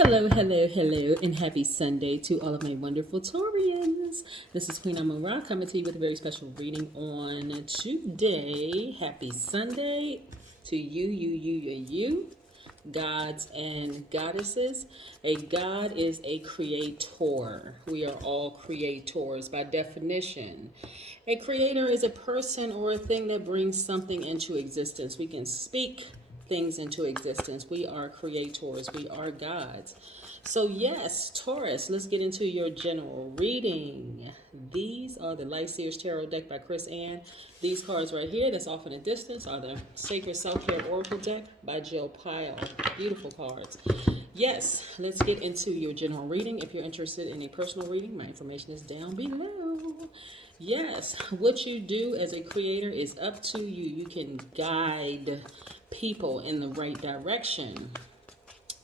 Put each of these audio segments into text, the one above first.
Hello, hello, hello, and happy Sunday to all of my wonderful Taurians. This is Queen Amun Ra coming to you with a very special reading on today. Happy Sunday to you, gods and goddesses. A god is a creator. We are all creators by definition. A creator is a person or a thing that brings something into existence. We can speak things into existence. We are creators. We are gods. So yes, Taurus, let's get into your general reading. These are the Light Seers Tarot deck by Chris Ann. These cards right here, that's off in the distance, are the Sacred Self-Care Oracle deck by Jill Pyle. Beautiful cards. Yes, let's get into your general reading. If you're interested in a personal reading, my information is down below. Yes, what you do as a creator is up to you. You can guide people in the right direction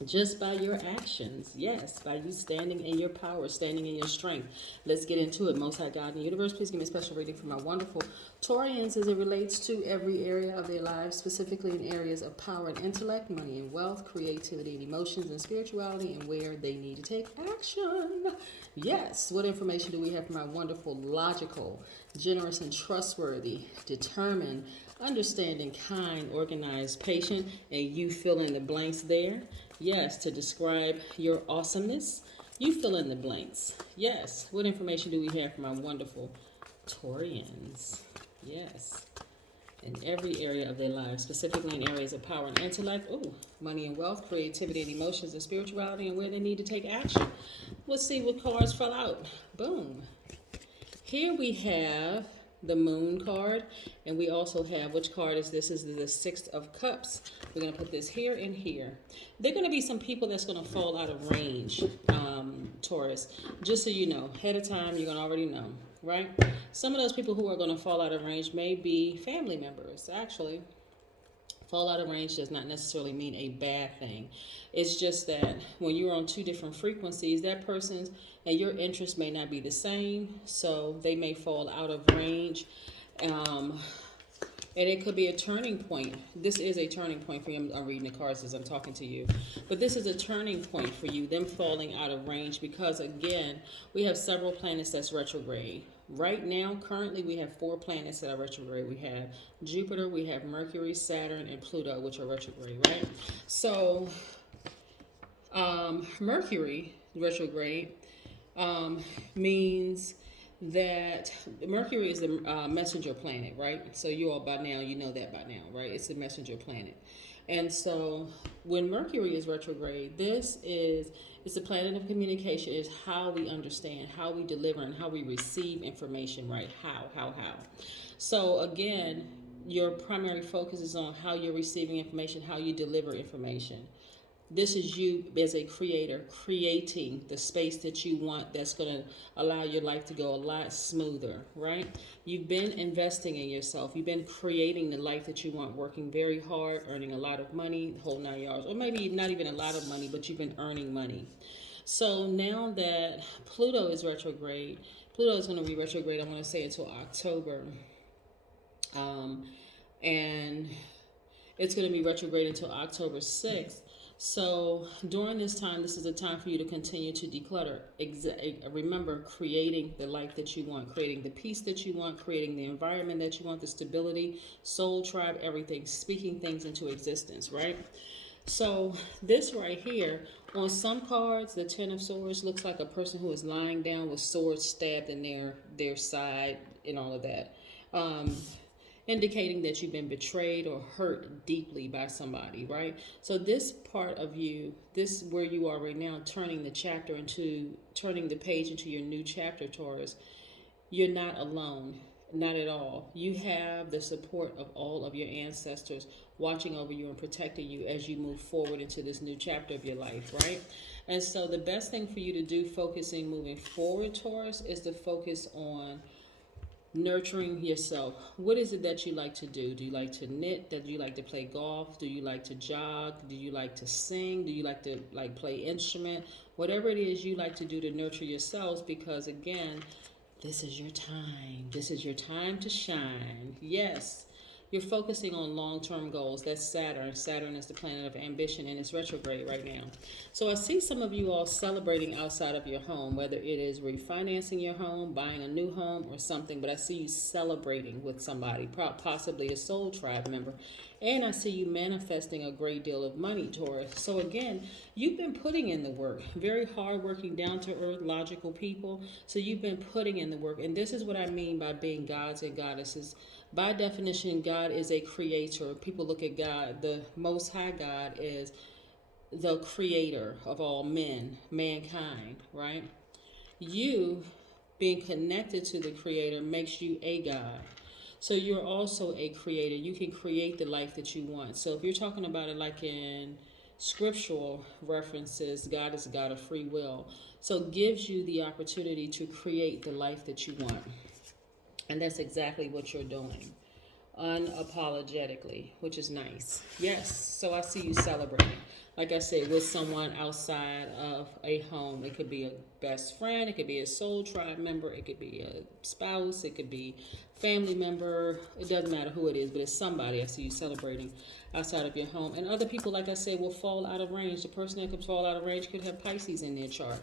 just by your actions. Yes, by you standing in your power, standing in your strength. Let's get into it. Most High God in the universe, please give me a special reading for my wonderful Taurians as it relates to every area of their lives, specifically in areas of power and intellect, money and wealth, creativity and emotions and spirituality, and where they need to take action. Yes, what information do we have for my wonderful, logical, generous and trustworthy, determined, understanding, kind, organized, patient, and you fill in the blanks there. Yes, to describe your awesomeness, you fill in the blanks. Yes, what information do we have for my wonderful Taurians? Yes, in every area of their lives, specifically in areas of power and intellect, money and wealth, creativity and emotions and spirituality, and where they need to take action. Let's see what cards fell out. Boom. Here we have the Moon card, and we also have, which card is this? Is the Six of Cups. We're going to put this here and here. There are going to be some people that's going to fall out of range, Taurus. Just so you know, ahead of time, you're going to already know, right? Some of those people who are going to fall out of range may be family members, actually. Fall out of range does not necessarily mean a bad thing. It's just that when you're on two different frequencies, that person's and your interests may not be the same, so they may fall out of range. And it could be a turning point. This is a turning point for you. I'm reading the cards as I'm talking to you. But this is a turning point for you, them falling out of range, because, again, we have several planets that's retrograde. Right now, currently, we have 4 planets that are retrograde. We have Jupiter, we have Mercury, Saturn, and Pluto, which are retrograde, right? So, Mercury retrograde means that Mercury is the messenger planet, right? So you all by now, you know that by now, right? It's the messenger planet. And so when Mercury is retrograde, it's a planet of communication. It's how we understand, how we deliver, and how we receive information, right? How. So again, your primary focus is on how you're receiving information, how you deliver information. This is you as a creator creating the space that you want that's going to allow your life to go a lot smoother, right? You've been investing in yourself. You've been creating the life that you want, working very hard, earning a lot of money, the whole 9 yards, or maybe not even a lot of money, but you've been earning money. So now that Pluto is retrograde, Pluto is going to be retrograde, I want to say, until October. And it's going to be retrograde until October 6th. So during this time, this is a time for you to continue to declutter. Remember, creating the life that you want, creating the peace that you want, creating the environment that you want, the stability, soul tribe, everything, speaking things into existence, right? So this right here, on some cards, the Ten of Swords looks like a person who is lying down with swords stabbed in their side and all of that. Indicating that you've been betrayed or hurt deeply by somebody, right? So this part of you, this where you are right now, turning the page into your new chapter, Taurus, you're not alone, not at all. You have the support of all of your ancestors watching over you and protecting you as you move forward into this new chapter of your life, right? And so the best thing for you to do, focusing moving forward, Taurus, is to focus on nurturing yourself. What is it that you like to do? Do you like to knit? Do you like to play golf? Do you like to jog? Do you like to sing? Do you like to play instrument? Whatever it is you like to do to nurture yourselves, because again, this is your time. This is your time to shine. Yes, You're focusing on long-term goals. That's Saturn. Saturn is the planet of ambition, and it's retrograde right now. So I see some of you all celebrating outside of your home, whether it is refinancing your home, buying a new home, or something. But I see you celebrating with somebody, possibly a soul tribe member. And I see you manifesting a great deal of money, Taurus. So again, you've been putting in the work. Very hardworking, down-to-earth, logical people. So you've been putting in the work. And this is what I mean by being gods and goddesses. By definition, God is a creator. People look at God. The Most High God is the creator of all men, mankind, right? You being connected to the creator makes you a God. So you're also a creator. You can create the life that you want. So if you're talking about it like in scriptural references, God is a God of free will. So it gives you the opportunity to create the life that you want. And that's exactly what you're doing, unapologetically, which is nice. Yes, so I see you celebrating. Like I said, with someone outside of a home. It could be a best friend, it could be a soul tribe member, it could be a spouse, it could be family member. It doesn't matter who it is, but it's somebody I see you celebrating outside of your home. And other people, like I said, will fall out of range. The person that could fall out of range could have Pisces in their chart,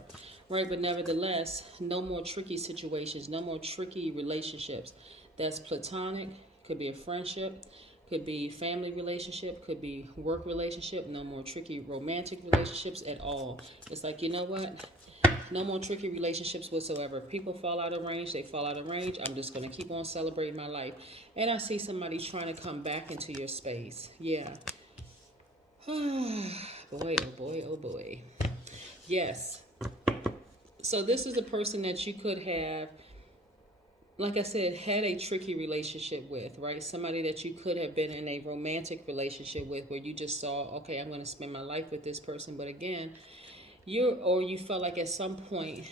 right? But nevertheless, no more tricky situations, no more tricky relationships. That's platonic, could be a friendship, could be family relationship, could be work relationship. No more tricky romantic relationships at all. It's like, you know what? No more tricky relationships whatsoever. If people fall out of range, they fall out of range. I'm just going to keep on celebrating my life. And I see somebody trying to come back into your space. Yeah. Boy, oh boy, oh boy. Yes. So this is a person that you could have, like I said, had a tricky relationship with, right? Somebody that you could have been in a romantic relationship with where you just saw, okay, I'm going to spend my life with this person. But again, you felt like at some point,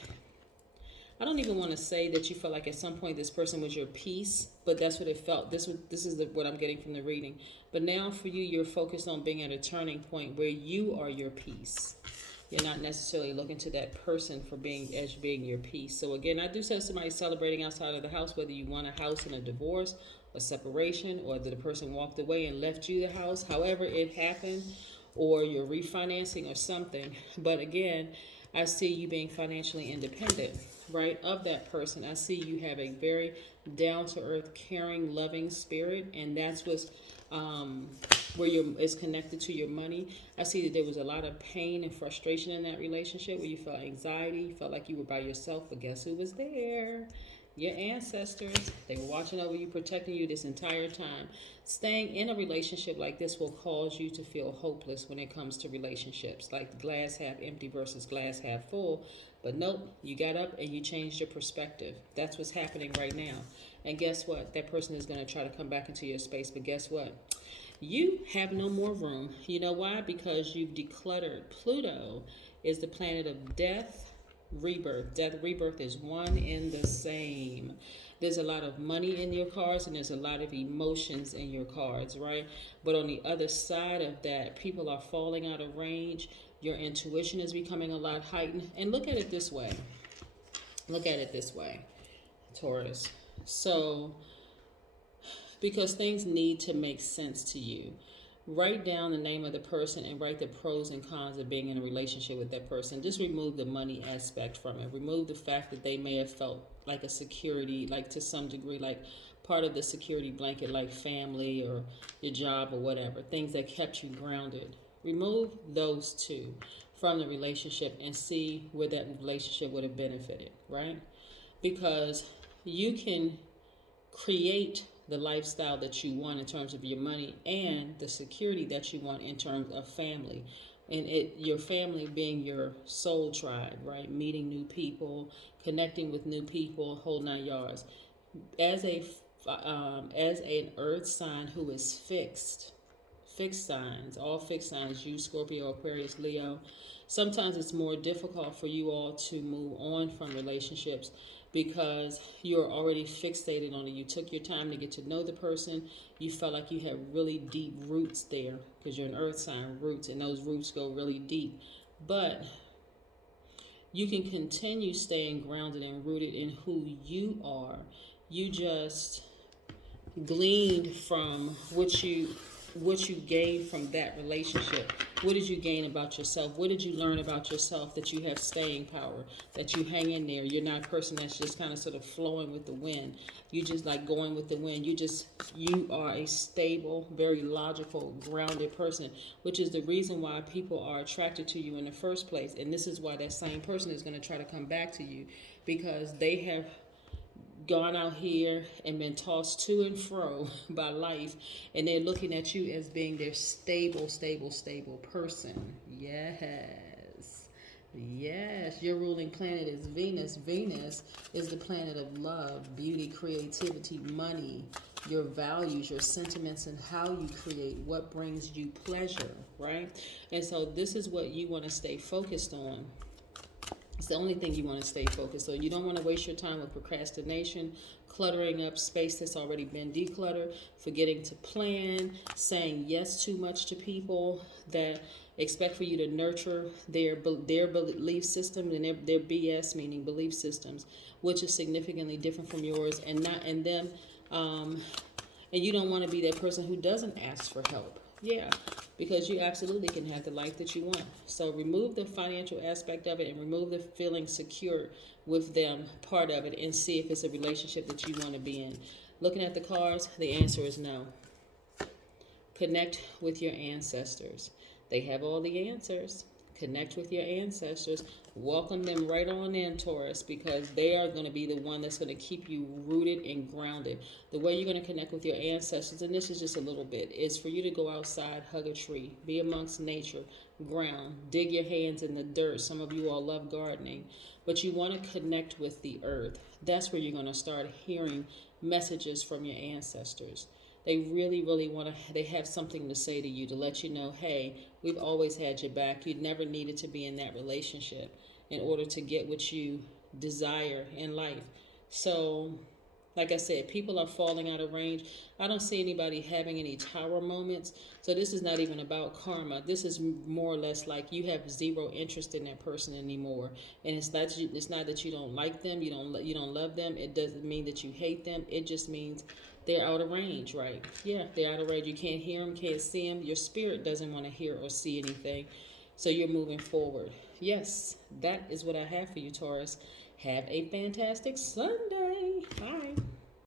I don't even want to say that you felt like at some point this person was your peace, but that's what it felt. This is what I'm getting from the reading. But now for you, you're focused on being at a turning point where you are your peace. You're not necessarily looking to that person for being your peace. So again, I do say somebody celebrating outside of the house, whether you want a house in a divorce, a separation, or that the person walked away and left you the house, however it happened, or you're refinancing or something. But again, I see you being financially independent, right, of that person. I see you have a very down-to-earth, caring, loving spirit, and that's what's where it's connected to your money. I see that there was a lot of pain and frustration in that relationship where you felt anxiety, you felt like you were by yourself, but guess who was there? Your ancestors. They were watching over you, protecting you this entire time. Staying in a relationship like this will cause you to feel hopeless when it comes to relationships, like glass half empty versus glass half full. But nope, you got up and you changed your perspective. That's what's happening right now. And guess what? That person is going to try to come back into your space, but guess what? You have no more room. You know why? Because you've decluttered. Pluto is the planet of death, rebirth. Death, rebirth is one and the same. There's a lot of money in your cards and there's a lot of emotions in your cards, right? But on the other side of that, people are falling out of range. Your intuition is becoming a lot heightened. And look at it this way. Look at it this way, Taurus. So, because things need to make sense to you. Write down the name of the person and write the pros and cons of being in a relationship with that person. Just remove the money aspect from it. Remove the fact that they may have felt like a security, like to some degree, like part of the security blanket, like family or your job or whatever, things that kept you grounded. Remove those two from the relationship and see where that relationship would have benefited, right? Because you can create the lifestyle that you want in terms of your money and the security that you want in terms of family, and your family being your soul tribe, right? Meeting new people, connecting with new people, whole 9 yards. As an earth sign who is fixed signs, all fixed signs, you, Scorpio, Aquarius, Leo, sometimes it's more difficult for you all to move on from relationships because you're already fixated on it. You took your time to get to know the person. You felt like you had really deep roots there because you're an earth sign, roots, and those roots go really deep. But you can continue staying grounded and rooted in who you are. You just gleaned from what you gained from that relationship. What did you gain about yourself? What did you learn about yourself that you have staying power, that you hang in there? You're not a person that's just kind of sort of flowing with the wind. You just like going with the wind. You are a stable, very logical, grounded person, which is the reason why people are attracted to you in the first place. And this is why that same person is going to try to come back to you, because they have gone out here and been tossed to and fro by life, and they're looking at you as being their stable person. Yes, your ruling planet is Venus. Venus is the planet of love, beauty, creativity, money, your values, your sentiments, and how you create, what brings you pleasure, right? And so this is what you want to stay focused on. It's the only thing you want to stay focused. So you don't want to waste your time with procrastination, cluttering up space that's already been decluttered, forgetting to plan, saying yes too much to people that expect for you to nurture their belief system and their BS, meaning belief systems, which is significantly different from yours, and not and them. And you don't want to be that person who doesn't ask for help. Yeah, because you absolutely can have the life that you want. So remove the financial aspect of it and remove the feeling secure with them part of it, and see if it's a relationship that you want to be in. Looking at the cards, the answer is no. Connect with your ancestors. They have all the answers. Connect with your ancestors. Welcome them right on in, Taurus, because they are going to be the one that's going to keep you rooted and grounded. The way you're going to connect with your ancestors, and this is just a little bit, is for you to go outside, hug a tree, be amongst nature, ground, dig your hands in the dirt. Some of you all love gardening, but you want to connect with the earth. That's where you're going to start hearing messages from your ancestors. They really want to, they have something to say to you, to let you know, hey, we've always had your back. You never needed to be in that relationship in order to get what you desire in life. So, like I said, people are falling out of range. I don't see anybody having any tower moments. So this is not even about karma. This is more or less like you have zero interest in that person anymore. And it's not that you don't like them, you don't love them. It doesn't mean that you hate them. It just means they're out of range, right? Yeah, they're out of range. You can't hear them, can't see them. Your spirit doesn't want to hear or see anything. So you're moving forward. Yes, that is what I have for you, Taurus. Have a fantastic Sunday. Bye.